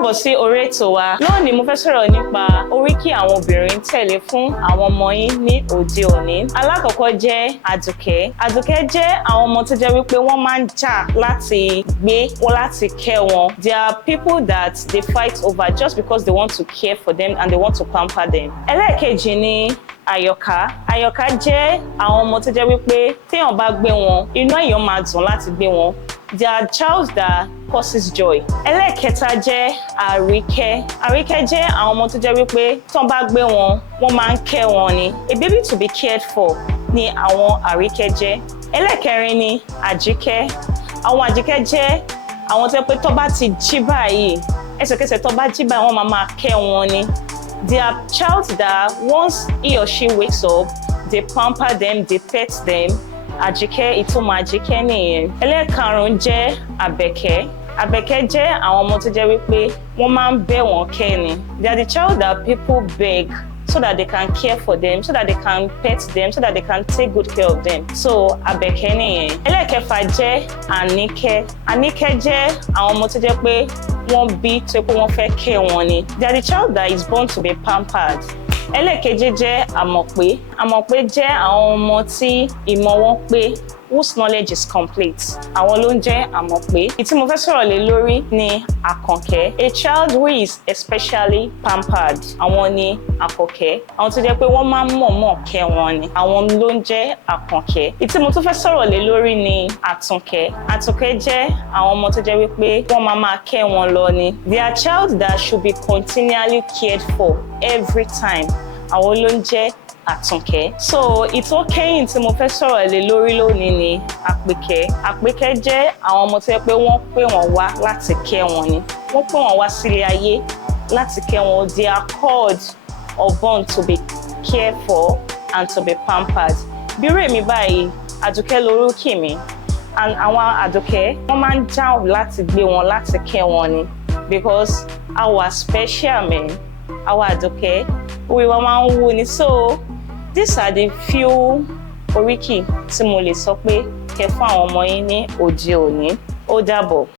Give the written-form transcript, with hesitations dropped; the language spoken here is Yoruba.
káàbọ̀ sí orí ètò wa. Lónìí mo fẹ́ sọ̀rọ̀ nípa oríkì àwọn obìnrin tẹ̀lé fún àwọn ọmọ yín ní òde òní. Alákọ̀ọ́kọ́ jẹ́ Àdùkẹ́. Àdùkẹ́ jẹ́ àwọn ọmọ tó jẹ́ wípé wọ́n máa ń jà láti gbé wọn láti kẹ́ wọn. They are people that they fight over just because they want to care for them and they want to pamper them. Ẹlẹ́ẹ̀kejì ni Àyọ̀ká. Àyọ̀ká jẹ́ àwọn ọmọ tó jẹ́ wípé téèyàn bá gbé wọn, inú èèyàn máa dùn láti gbé wọn. They are child that causes joy. Ẹlẹ́ẹ̀kẹta jẹ́ Àríkẹ́. Àríkẹ́ jẹ́ àwọn ọmọ tó jẹ́ wípé tán bá gbé wọn, wọ́n máa ń kẹ́ wọn ni. A baby to be cared for ni àwọn Àríkẹ́ jẹ́. Ẹlẹ́ẹ̀kẹrin ni Àjíkẹ́. Àwọn Àjíkẹ́ jẹ́ àwọn tó jẹ́ pé tó bá ti jí báyìí, ẹsẹ̀kẹsẹ̀ tó bá jí báyìí, wọ́n máa kẹ́ wọn ni. They are child that once he or she wakes up, they pamper them, they pet them. Àjíkẹ́, ìtumọ̀ Àjíkẹ́ nìyẹn. Ẹlẹ́ẹ̀karùn-ún jẹ́ Àbẹ̀kẹ́. Àbẹ̀kẹ́ jẹ́ àwọn ọmọ tó jẹ́ wípé wọ́n máa ń bẹ̀ wọ́n kẹ́ ni. They are the child that people beg so that they can care for them, so that they can pet them, so that they can take good care of them. So Àbẹ̀kẹ́ nìyẹn. Ẹlẹ́ẹ̀kẹfà jẹ́ Àníkẹ́. Àníkẹ́ jẹ́ àwọn ọmọ tó jẹ́ pé wọ́n bí tó pé wọ́n fẹ́ kẹ́ wọn ni. They are the child that is born to be pampered. Ẹlẹ́ẹ̀keje jẹ́ Àmọ̀pé. Àmọ̀pé jẹ́ àwọn ọmọ tí ìmọ̀ wọn pé, whose knowledge is complete. Àwọn ló ń jẹ́ Àmọ̀pé. Ìtí mo fẹ́ sọ̀rọ̀ lé lórí ni Àkànkẹ́. A child who is especially pampered. Àwọn ni Àkànkẹ́. Àwọn tó jẹ́ pé wọ́n máa ń mọ̀ọ́mọ̀ kẹ́ wọn ni. Àwọn ló ń jẹ́ Àkànkẹ́. Ìtí mo tún fẹ́ sọ̀rọ̀ lé lórí ni Àtúnkẹ́. Àtúnkẹ́ jẹ́ àwọn ọmọ tó jẹ́ wípé wọ́n máa kẹ́ wọn lọ ni. They are child that should be continually cared for every time. Àwọn ló ń jẹ́ Àtúnkẹ́. So ìtò kẹ́yìn tí mo fẹ́ sọ̀rọ̀ lé lórí lónìí ni Àpèkẹ́. Àpèkẹ́ jẹ́ àwọn ọmọ tó yẹ pé wọ́n pè wọ́n wá láti kẹ́ wọn ni. Wọ́n pè wọ́n wá sílé ayé láti kẹ́ wọn. They are called or born to be cared for and to be pampered. Bí irú èmi báyìí, Àdùkẹ́ lorúkì mi. And àwọn Àdùkẹ́, wọ́n máa ń jáwọ́ láti gbé wọn láti kẹ́ wọn ni. Because our special men, our Àdùkẹ́, we were máa ń wú ni. So these are the few oríkì tí mo lè sọ pé kẹ́ fún àwọn ọmọ yín ní òde òní. Ó dàbọ̀.